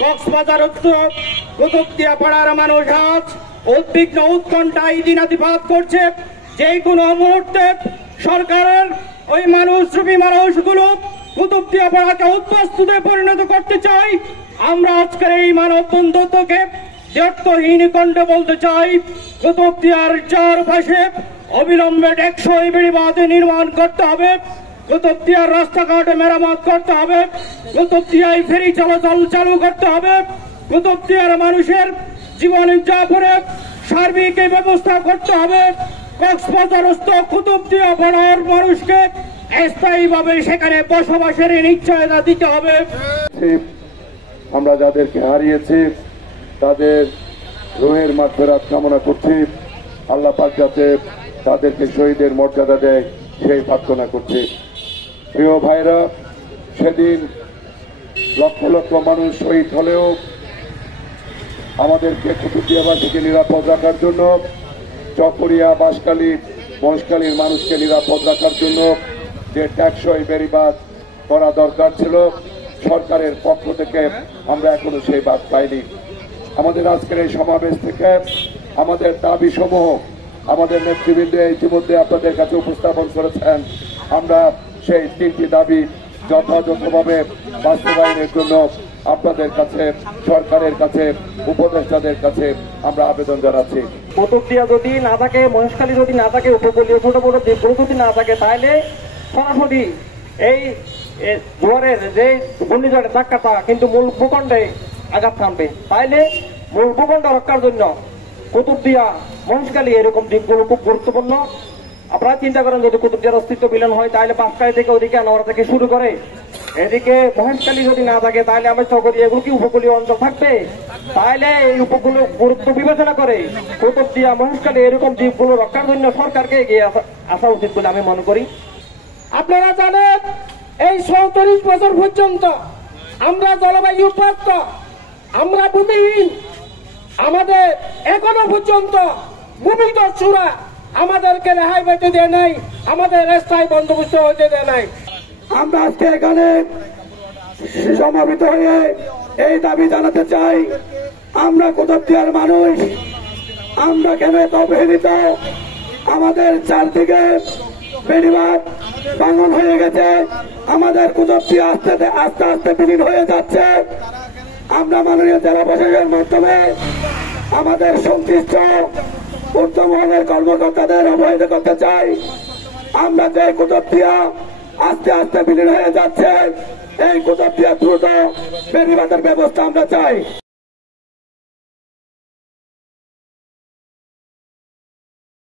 কক্সবাজার কুতুবদিয়া পাড়ার মানুষ আজ উদ্বিগ্ন উৎকণ্ঠায় দিনাতিপাত করছে। যে কোনো মুহূর্তে সরকারের ওই মানুষগুলো কুতুবদিয়া পাড়াকে উদ্বাস্তুতে পরিণত করতে চাই। আমরা আজকের এই মানব বন্ধুত্বকে দ্ব্যর্থহীন কণ্ঠে বলতে চাই, কুতুবদিয়ার চারপাশে অবিলম্বে টেকসই বেড়িবাঁধ নির্মাণ করতে হবে, কুতুবদিয়ার রাস্তাঘাটে মেরামত করতে হবে, কুতুবদিয়ায় ফেরি চলাচল চালু করতে হবে, কুতুবদিয়ার মানুষের জীবনযাপনে সার্বিক ব্যবস্থা করতে হবে। কক্সবাজারস্থ কুতুবদিয়া পাড়ার মানুষকে স্থায়ীভাবে সেখানে বসবাসের নিশ্চয়তা দিতে হবে। আমরা যাদেরকে হারিয়েছি তাদের রুহের মাগফিরাত কামনা করছি। আল্লাহ পাক যাতে তাদেরকে শহীদের মর্যাদা দেয় সেই প্রার্থনা করছি। প্রিয় ভাইরা, সেদিন লক্ষ লক্ষ মানুষ শহীদ হলেও আমাদেরকে কুতুবদিয়াবাসীকে নিরাপদ রাখার জন্য, চকরিয়া, বাঁশখালী, মহেশখালীর মানুষকে নিরাপদ রাখার জন্য যে টেকসই বেড়িবাঁধ করা দরকার ছিল, সরকারের পক্ষ থেকে আমরা এখনো সেই বাদ পাইনি। আমাদের আজকের এই সমাবেশ থেকে আমাদের দাবি সমূহ আমাদের নেতৃবৃন্দ ইতিমধ্যে আপনাদের কাছে উপস্থাপন করেছেন। আমরা সেই তিনটি দাবি যথাযথভাবে বাস্তবায়নের জন্য আপনাদের কাছে, সরকারের কাছে, উপদেষ্টাদের কাছে আমরা আবেদন জানাচ্ছি। কুতুবদিয়া যদি না থাকে, মহেশখালী যদি না থাকে, উপকূলীয় ছোট বড় দ্বীপগুলো যদি না থাকে, তাহলে সরাসরি এই জোয়ারের যে ঘূর্ণিঝড়ের ধাক্কাটা কিন্তু মূল ভূখণ্ডে আঘাত থামবে। তাইলে মূল ভূখণ্ড রক্ষার জন্য কুতুবদিয়া, মহেশখালী এরকম দ্বীপগুলো খুব গুরুত্বপূর্ণ। আপনারা চিন্তা করেন, যদি কুতুবদিয়ার অস্তিত্ব বিলীন হয় তাহলে বাঁশখালী থেকে ওদিকে আনোয়ারা থেকে শুরু করে এদিকে মহেশখালী যদি না থাকে, তাহলে আমরা চকরি এগুলো কি উপকূলীয় অঞ্চল থাকবে? তাহলে এই উপকূল গুরুত্ব বিবেচনা করে কুতুবদিয়া, মহেশখালী এরকম দ্বীপগুলো রক্ষার জন্য সরকারকে এগিয়ে আসা উচিত বলে আমি মনে করি। আপনারা জানেন, এই 37 বছর পর্যন্ত আমরা জলবায়ু প্রাপ্ত, আমরা ভূমিহীন, আমাদের এখনো পর্যন্ত ভূমিদস্যুরা আমাদেরকে রেহাই পেতে দেয় নাই, আমাদের স্থায়ী বন্দোবস্ত হইতে দেয় নাই। আমরা আজকে এখানে সমাবেত হয়ে এই দাবি জানাতে চাই, আমরা কুতুবদিয়ার মানুষ, আমরা কেন এত অবহেলিত? আমাদের চারদিকে বেড়িবাঁধ ভাঙন হয়ে গেছে, আমাদের কুতুবদিয়া আস্তে আস্তে বিলীন হয়ে যাচ্ছে। আমরা মাননীয় জেলা প্রশাসনের মাধ্যমে আমাদের সংশ্লিষ্ট ঊর্ধ্বমহলের কর্মকর্তাদের অবহিত করতে চাই, আমরা যে কুতুবদিয়া আস্তে আস্তে বিলীন হয়ে যাচ্ছে, এই কুতুবদিয়া দ্রুত বেড়িবাঁধের ব্যবস্থা আমরা চাই।